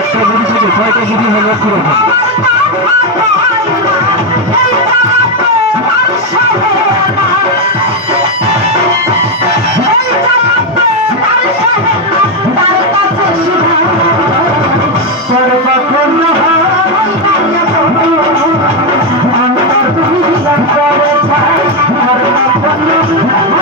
একটা জিনিস আছে কয়টা জিনিস হলো পুরোপুরি Thank you. I'm